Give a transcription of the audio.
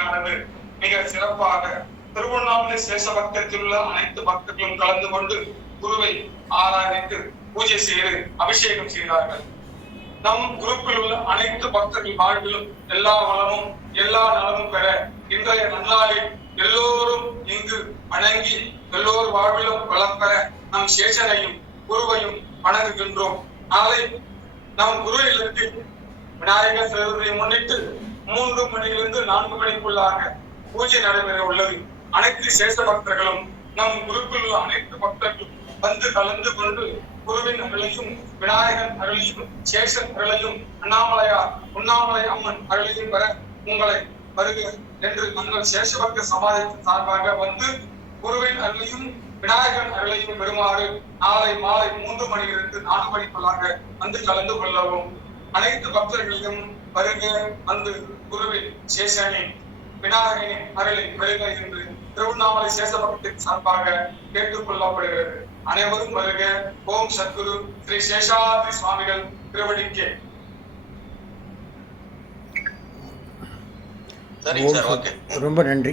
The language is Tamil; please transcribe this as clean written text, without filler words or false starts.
நிகழ்ச்சியானது மிக சிறப்பாக திருவண்ணாமலை சேஷபக்தத்தில் உள்ள அனைத்து பக்தர்களும் கலந்து கொண்டு குருவை ஆராதித்து பூஜை செய்து அபிஷேகம் செய்தார்கள். நம் குருப்பில் உள்ள அனைத்து பக்தர்கள் வாழ்விலும் எல்லா வளமும் எல்லா நலமும் பெற இன்றைய நன்னாளில் எல்லோரும் இங்கு வணங்கி எல்லோர் வாழ்விலும் வளம் பெற நம் சேஷனையும் குருவையும் வணங்குகின்றோம். நாளை நம் குரு இல்லத்தில் விநாயகர் சதுர்த்தியை முன்னிட்டு 3 மணியிலிருந்து 4 மணிக்குள்ளாக பூஜை நடைபெற உள்ளது. அனைத்து சேஷ பக்தர்களும் நம் குருப்பில் உள்ள அனைத்து பக்தர்களும் வந்து கலந்து கொண்டு குருவின் அருளையும் விநாயகன் அருளையும் சேஷன் அருளையும் உண்ணாமலை அம்மன் அருளையும் பெற உங்களை வருக என்று நாங்கள் சேஷபக்த சமாஜத்தின் சார்பாக வந்து குருவின் அருளையும் விநாயகன் அருளையும் பெறுமாறு நாளை மாலை 3 மணியிலிருந்து 4 மணிக்குள்ளாக வந்து கலந்து கொள்ளவும். அனைத்து பக்தர்களையும் வருக வந்து குருவின் சேஷனின் விநாயகனின் அருளை பெறுக என்று திருவண்ணாமலை சேஷபக்தத்தின் சார்பாக கேட்டுக் கொள்ளப்படுகிறது. அனைவரும் வருக. ஓம் சத்குரு ஸ்ரீ சேஷாத்ரி சுவாமிகள் திருவடிக்கே. சரிங்க சார், ஓகே, ரொம்ப நன்றி.